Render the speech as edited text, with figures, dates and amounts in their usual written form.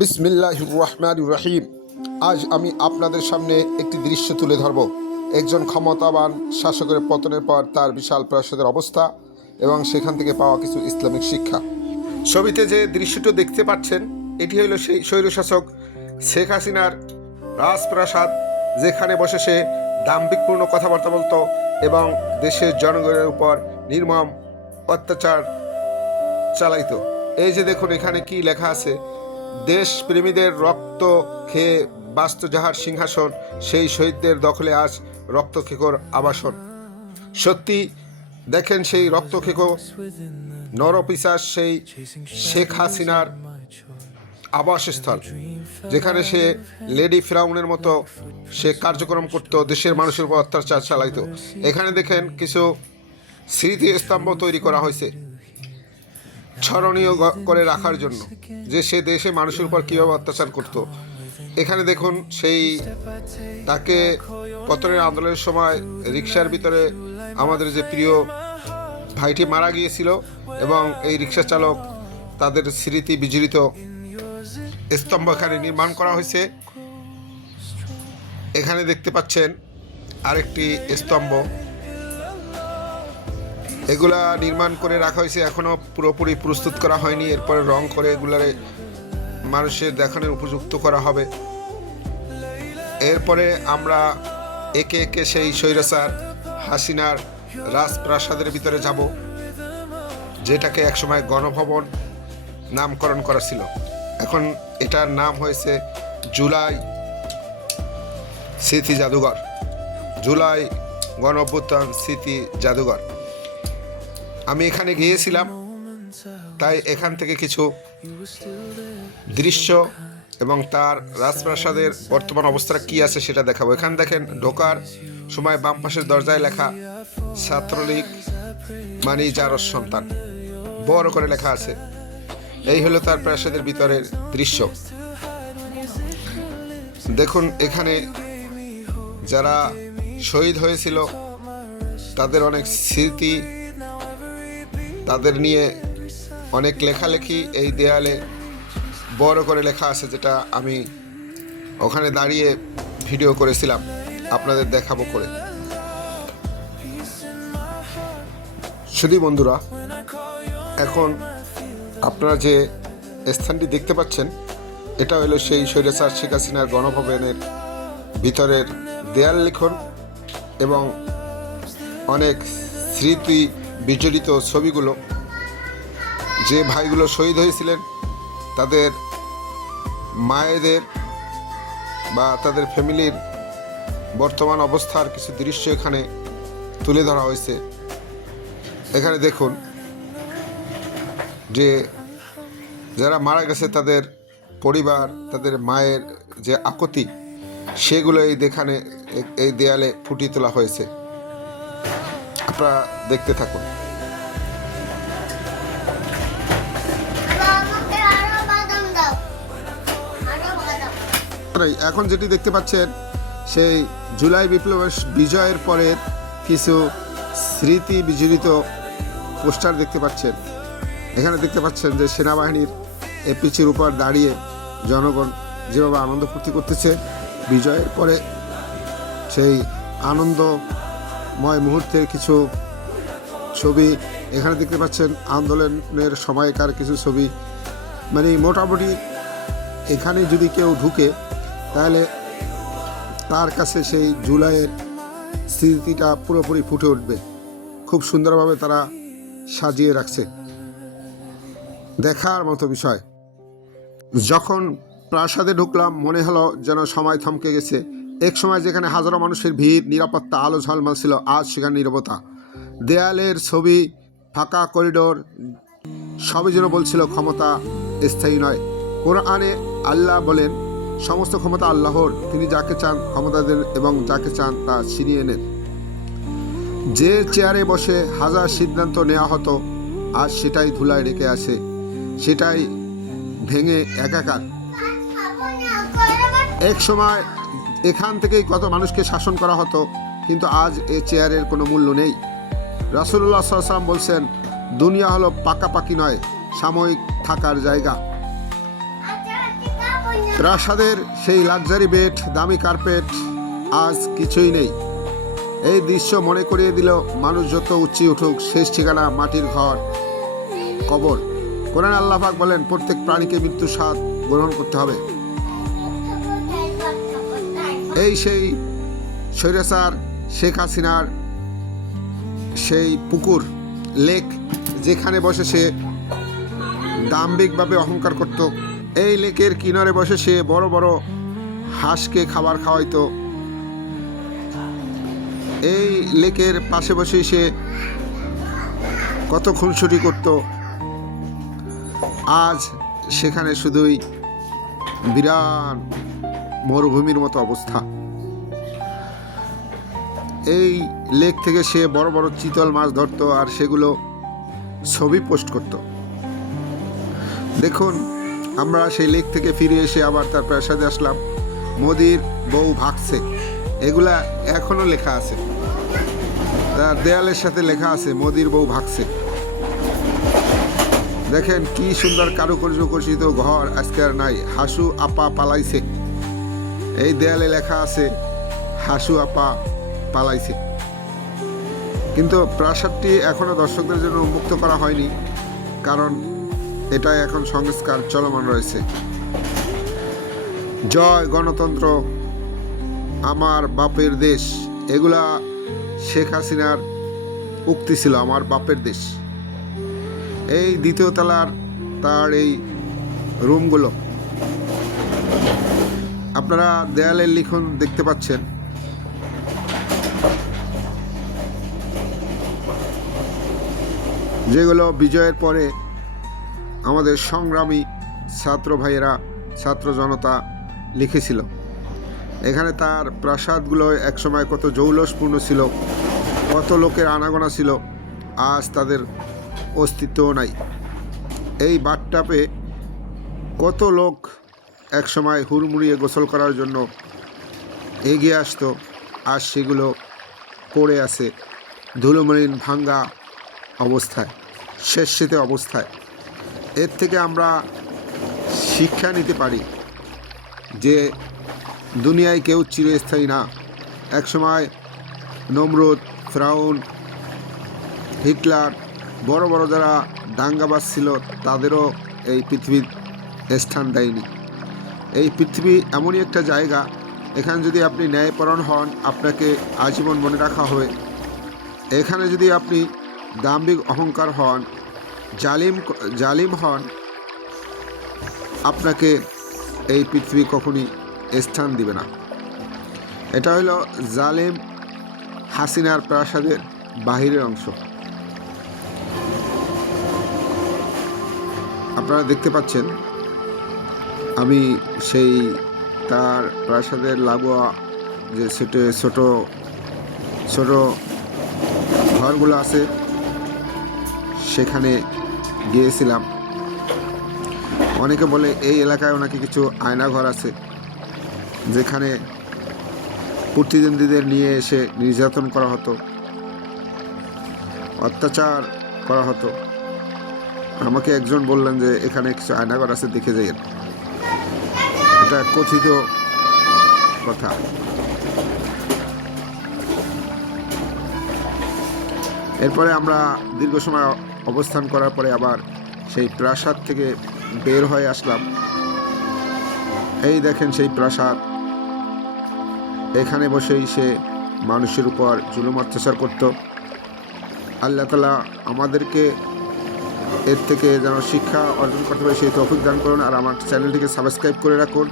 বিসমিল্লাহির রহমানির রহিম। আজ আমি আপনাদের সামনে একটি দৃশ্য তুলে ধরব। একজন ক্ষমতাবান শাসকের পতনের পর তার বিশাল প্রাসাদের অবস্থা এবং সেখান থেকে পাওয়া কিছু ইসলামিক শিক্ষা। ছবিতে যে দৃশ্যটি দেখতে পাচ্ছেন, এটি হল সেই স্বৈরশাসক শেখ হাসিনার রাজপ্রাসাদ, যেখানে বসে সে দাম্ভিকপূর্ণ কথাবার্তা বলতো এবং দেশের জনগণের উপর নির্মম অত্যাচার চালাইতো। এই যে দেখুন, এখানে কি লেখা আছে: দেশপ্রেমীদের রক্ত খেয়ে বাস্ত যাহার সিংহাসন, সেই শহীদদের দখলে আজ রক্তখেকোর আবাসন। সত্যি দেখেন, সেই রক্তখেকো নরপিশাচ সেই শেখ হাসিনার আবাসস্থল, যেখানে সে লেডি ফিরাউনের মতো সে কার্যক্রম করত, দেশের মানুষের উপর অত্যাচার চালাইতো। এখানে দেখেন কিছু স্মৃতি স্তম্ভ তৈরি করা হয়েছে স্মরণীয় করে রাখার জন্য, যে সে দেশে মানুষের উপর কীভাবে অত্যাচার করত। এখানে দেখুন, সেই তাকে পতনের আন্দোলনের সময় রিক্সার ভিতরে আমাদের যে প্রিয় ভাইটি মারা গিয়েছিল এবং এই রিক্সা চালক, তাদের স্মৃতি বিজড়িত স্তম্ভ এখানে নির্মাণ করা হয়েছে। এখানে দেখতে পাচ্ছেন আরেকটি স্তম্ভ, এগুলা নির্মাণ করে রাখা হয়েছে, এখনও পুরোপুরি প্রস্তুত করা হয়নি। এরপরে রং করে এগুলারে মানুষের দেখানোর উপযুক্ত করা হবে। এরপরে আমরা একে একে সেই স্বৈরাচার হাসিনার রাজপ্রাসাদের ভিতরে যাব, যেটাকে একসময় গণভবন নামকরণ করা ছিল। এখন এটার নাম হয়েছে জুলাই স্মৃতি জাদুঘর, জুলাই গণ অভ্যুত্থান স্মৃতি জাদুঘর। আমি এখানে গিয়েছিলাম, তাই এখান থেকে কিছু দৃশ্য এবং তার রাজপ্রাসাদের বর্তমান অবস্থা কি আছে সেটা দেখাবো। এখানে দেখেন, ঢোকার সময় বাম পাশের দরজায় লেখা ছাত্রলীগ মানে জারস সন্তান, বড় করে লেখা আছে। এই হলো তার প্রাসাদের ভিতরের দৃশ্য। দেখুন, এখানে যারা শহীদ হয়েছিল তাদের অনেক স্মৃতি, তাদের নিয়ে অনেক লেখালেখি এই দেয়ালে বড় করে লেখা আছে, যেটা আমি ওখানে দাঁড়িয়ে ভিডিও করেছিলাম, আপনাদের দেখাবো করে। শুধু বন্ধুরা, এখন আপনারা যে স্থানটি দেখতে পাচ্ছেন, এটা হলো সেই স্বৈরাচার শেখ হাসিনার গণভবনের ভিতরের দেয়াল লিখন এবং অনেক স্মৃতি বিজড়িত ছবিগুলো। যে ভাইগুলো শহীদ হয়েছিলেন তাদের মায়েদের বা তাদের ফ্যামিলির বর্তমান অবস্থার কিছু দৃশ্য এখানে তুলে ধরা হয়েছে। এখানে দেখুন যে যারা মারা গেছে তাদের পরিবার, তাদের মায়ের যে আকুতি, সেগুলো এই দেয়ালে ফুটিয়ে তোলা হয়েছে। আপনারা দেখতে থাকুন। এখন যেটি দেখতে পাচ্ছেন, সেই জুলাই বিপ্লবের বিজয়ের পরের কিছু স্মৃতি বিজড়িত পোস্টার দেখতে পাচ্ছেন। এখানে দেখতে পাচ্ছেন যে সেনাবাহিনীর পিচের উপর দাঁড়িয়ে জনগণ যেভাবে আনন্দ ফুর্তি করতেছে বিজয়ের পরে, সেই আনন্দময় মুহূর্তের কিছু ছবি এখানে দেখতে পাচ্ছেন। আন্দোলনের সময়কার কিছু ছবি, মানে মোটামুটি এখানে যদি কেউ ঢুকে তাহলে তার কাছে সেই জুলাইয়ের স্মৃতিটা পুরোপুরি ফুটে উঠবে। খুব সুন্দরভাবে তারা সাজিয়ে রাখছে, দেখার মতো বিষয়। যখন প্রাসাদে ঢুকলাম মনে হলো যেন সময় থমকে গেছে। এক সময় যেখানে হাজারো মানুষের ভিড়, নিরাপত্তা, আলো ঝলমল ছিল, আজ সেখানে নীরবতা। দেয়ালের ছবি, ফাঁকা করিডোর, সবই যেন বলছিল ক্ষমতা স্থায়ী নয়। কোরআনে আল্লাহ বলেন, সমস্ত ক্ষমতা আল্লাহর, তিনি যাকে চান ক্ষমতা দেন এবং যাকে চান তা ছিনিয়ে নেন। যে চেয়ারে বসে হাজার সিদ্ধান্ত নেওয়া হতো, আজ সেটাই ধুলায় রেখে আছে, সেটাই ভেঙে একাকার। এক সময় এখান থেকেই কত মানুষকে শাসন করা হতো, কিন্তু আজ এ চেয়ারের কোনো মূল্য নেই। রাসূলুল্লাহ সাল্লাল্লাহু আলাইহি ওয়াসাল্লাম বলছেন, দুনিয়া হলো পাকাপাকি নয়, সাময়িক থাকার জায়গা। প্রাসাদের সেই লাক্সারি বেড, দামি কার্পেট আজ কিছুই নেই। এই দৃশ্য মনে করিয়ে দিল মানুষ যত উচ্চে উঠুক, শেষ ঠিকানা মাটির ঘর, কবর। কোরআন আল্লাহ পাক বলেন প্রত্যেক প্রাণীকে মৃত্যুর স্বাদ গ্রহণ করতে হবে। এই সেই স্বৈরাচার শেখ হাসিনার সেই পুকুর, লেক, যেখানে বসে সে দাম্ভিকভাবে অহংকার করত। এই লেকের কিনারে বসে সে বড় বড় হাঁসকে খাবার খাওয়াইতো। এই লেকের পাশে বসেই সে কত খুনসুটি করত। আজ সেখানে শুধুই বিরাট মরুভূমির মতো অবস্থা। এই লেক থেকে সে বড় বড় চিতল মাছ ধরতো আর সেগুলো ছবি পোস্ট করত। দেখুন, আমরা সেই লেক থেকে ফিরে এসে আবার তার প্রাসাদে আসলাম। মোদির বউ ভাগছে, এগুলা এখনো লেখা আছে, তার দেয়ালের সাথে লেখা আছে মোদির বউ ভাগছে। দেখেন কি সুন্দর কারুকার্য খচিত ঘর আজকে আর নাই। হাসু আপা পালাইছে, এই দেয়ালে লেখা আছে হাসু আপা পালাইছে। কিন্তু প্রাসাদটি এখনো দর্শকদের জন্য উন্মুক্ত করা হয়নি, কারণ এটা এখন সংস্কার চলমান রয়েছে। জয় গণতন্ত্র, আমার বাপের দেশ, এগুলা শেখ হাসিনার উক্তি ছিল, আমার বাপের দেশ। এই দ্বিতীয় তলার তার এই রুমগুলো, আপনারা দেয়ালের লিখন দেখতে পাচ্ছেন। যেগুলো বিজয়ের পরে আমাদের সংগ্রামী ছাত্র ভাইয়েরা, ছাত্র জনতা লিখেছিল। এখানে তার প্রাসাদগুলো একসময় কত জৌলসপূর্ণ ছিল, কত লোকের আনাগোনা ছিল, আজ তাদের অস্তিত্বও নাই। এই বাথটাবে কত লোক একসময় হুড়মুড়িয়ে গোসল করার জন্য এগিয়ে আসতো, আজ সেগুলো পড়ে আছে ধুলোমলিন ভাঙ্গা অবস্থায়, শেষেতে অবস্থায়। এর থেকে আমরা শিক্ষা নিতে পারি যে দুনিয়ায় কেউ চিরস্থায়ী না। একসময় নমরুদ, ফিরআউন, হিটলার, বড় বড় যারা দাঙ্গাবাজ ছিল, তাদেরও এই পৃথিবীর স্থান দেয়নি। এই পৃথিবী এমনই একটা জায়গা, এখানে যদি আপনি ন্যায়পরায়ণ হন, আপনাকে আজীবন মনে রাখা হবে। এখানে যদি আপনি দাম্ভিক অহংকার হন, জালিম হন, আপনাকে এই পৃথিবী কখনই স্থান দিবে না। এটা হলো জালিম হাসিনার প্রাসাদের বাহিরের অংশ। আপনারা দেখতে পাচ্ছেন আমি সেই তার প্রাসাদের লাগোয়া যে ছোট ছোট ঘরগুলো আছে, সেখানে গিয়েছিলাম। অনেকে বলে এই এলাকায় নাকি কিছু আয়নাঘর আছে, যেখানে প্রতিদ্বন্দ্বীদের নিয়ে এসে নির্যাতন করা হতো, অত্যাচার করা হতো। আমাকে একজন বললেন যে এখানে কিছু আয়নাঘর আছে, দেখে যাই। এটা কথিত কথা। এরপরে আমরা দীর্ঘ সময় অবস্থান করার পরে আবার সেই প্রাসাদ থেকে বের হয়ে আসলাম। এই দেখেন সেই প্রাসাদ, এখানে বসেই সে মানুষের উপর জুলুম অত্যাচার করত। আল্লাহ তাআলা আমাদেরকে এর থেকে যেন শিক্ষা অর্জন করতে পারে সেই তৌফিক দান করুন। আর আমার চ্যানেলটিকে সাবস্ক্রাইব করে রাখুন।